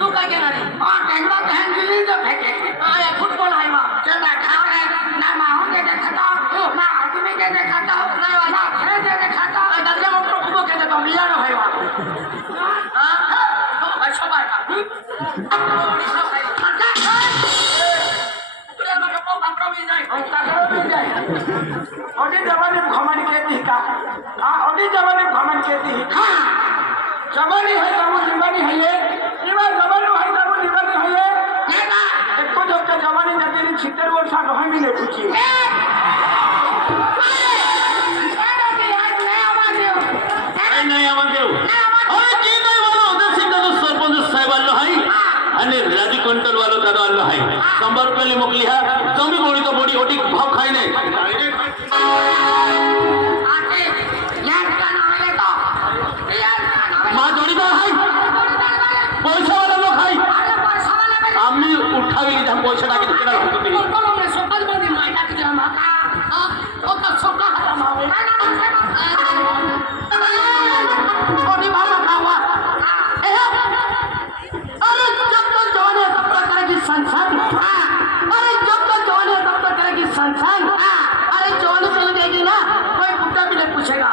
तू काय घेणार आहे? टेंगडा बहन दिली तर फेके फुटबॉल आहे वा चला खाओगे ना माहूं के खाता हो ना आदमी के खाता हो नाही वा ना खेळ के खाता हो त्यातल्या मग खूप घेते तो मिया आहे वा हा शोभा का ओडी जवानी घमंड कहती का हाँ ओडी जवानी घमंड कहती हाँ जवानी है तब जीवानी है ये जीवन जवानी है तब जीवानी है ये नेता एक को जब तक जवानी जाती है 70 वर्ष का गहन भी ले पूछी नाही आवाज देऊ अरे जे काय वाला होता सिंधा तो सरपंच साहेब आलो आहे आणि राजू कंट्रोल वालो का आलो आहे 100 रुपये मोकली हा जमी गोळी तो बोडी ओटी भाव खाय नाही मा जोडीदार आहे पैसा वाला लोक आहे आम्ही उठावी त्या पैसा टाकी तिकडे होतो ते अरे जवानी चल जाएगी ना कोई बुढ़ा भी नहीं पूछेगा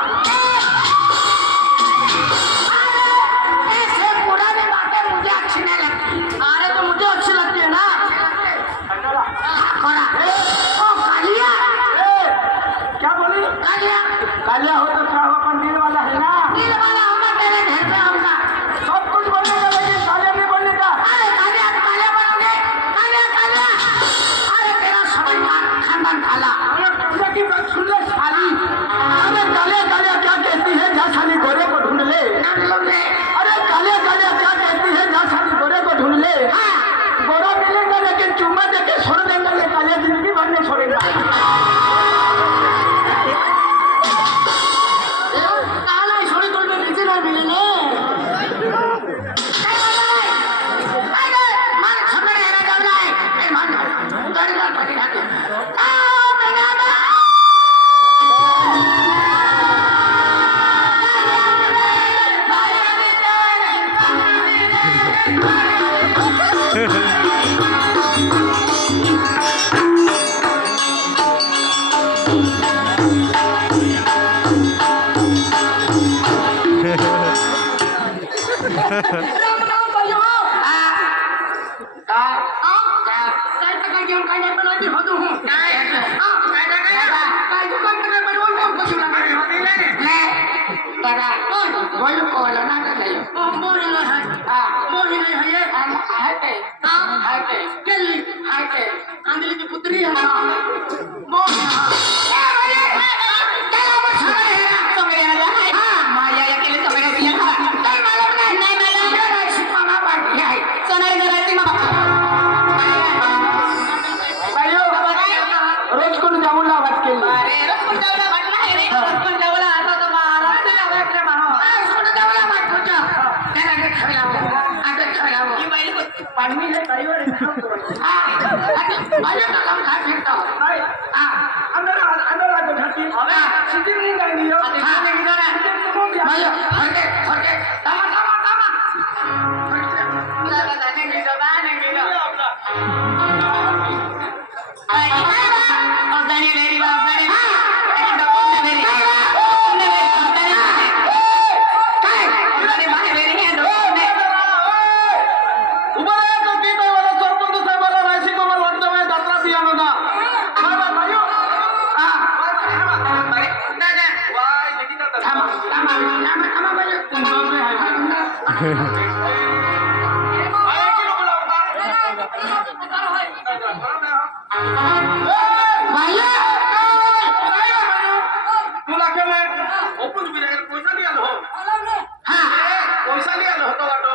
ऐसे पुरानी बातें मुझे अच्छी नहीं लगती अरे तो मुझे अच्छी लगती है ना कालिया क्या बोली कालिया कालिया हो तो क्या हो अपन दिल वाला है ना दिल वाला होगा तेरे घर पे आऊंगा सब कुछ बोलने का लेकिन कालिया नहीं बोलने का अरे कालिया कालिया बोलोगे कालिया कालिया अरे तेरा सभी खानदान काला की बात सुन ले साली अरे कालिया कालिया क्या कहती है जा साली गोरे को ढूंढ ले अरे कालिया कालिया क्या कहती है जा साली गोरे को ढूंढ ले गोरा मिलेगा लेकिन चुम्मा देके छोड़ देंगे ये कालिया जिंदगी भर नहीं छोड़ेगा काला छोड़ी तो नीचे ना मिले पुत्री रोज कोण जाऊन आवाज केला पाणी है ड्राइवर अंदर लागो ढाकी सिटी नहीं जाएंगी यो भाई हरके हरके तमा तमा तमा नहीं गिरा नहीं गिरा और गाड़ी मेरी बाप गाड़ी तुला केलं ओपन बिरागर पैसा लिया लो हां पैसा लिया लो तो वाटो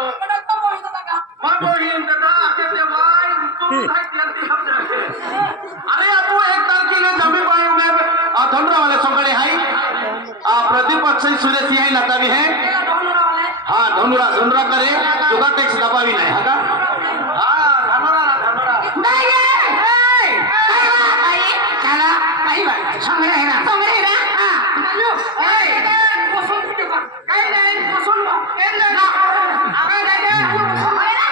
मग बोलीन दादा ते वाई तू हाय जल्दी समझ अरे आपको 1 तारखेला जमी पायो में धनरा वाले संगड़े हाई प्रदीप अक्षय सूर्य सिंह लता भी है हाँ धनुरा धनुरा करे जुगा टैक्स दबावी नाही हा का हाँ धनुरा धनुरा नाही चला आई बाई संगड़े है ना हां ए पसंद के काय नाही पसंद आगे जाके संगड़े ना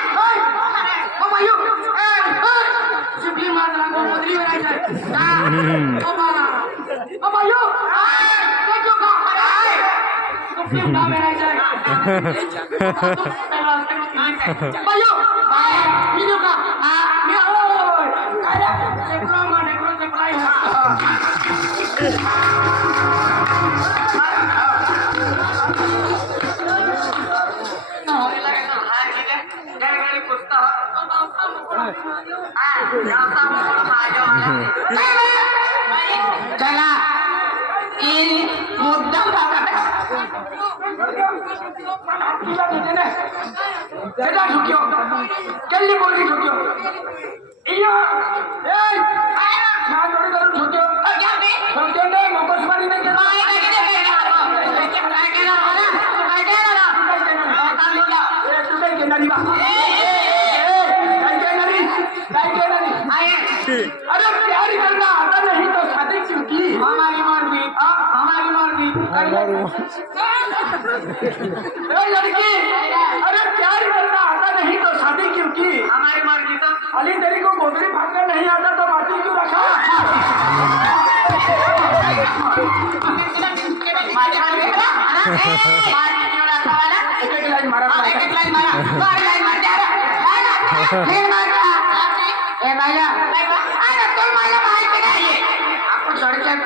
बायो मी देऊ का मी काय चला इन मुद्दाम बेटा झुकियो जल्दी बोली झुकियो इयो ए ना थोड़ी देर झुकियो झुकियो ने मगज मारी नहीं केला अरे प्यारी करना आता नहीं तो शादी क्यों की हमारी मर्जी लड़की अरे प्यार करना आता नहीं तो शादी क्यों की हमारी मर्जी तो अली तेरी को गोदड़ी फाड़ना नहीं आता तो माटी क्यों रखा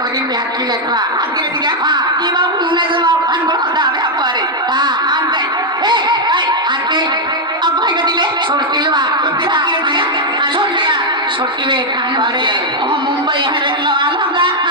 परी व्याख्या लेतवा हां की बाबू मुने जवाब अन बड़ा आवे अपारे हां आंते ए आके अब भाई गदिले सोडतीलवा सोडतीले कान वारे ओ मुंबई हरे आला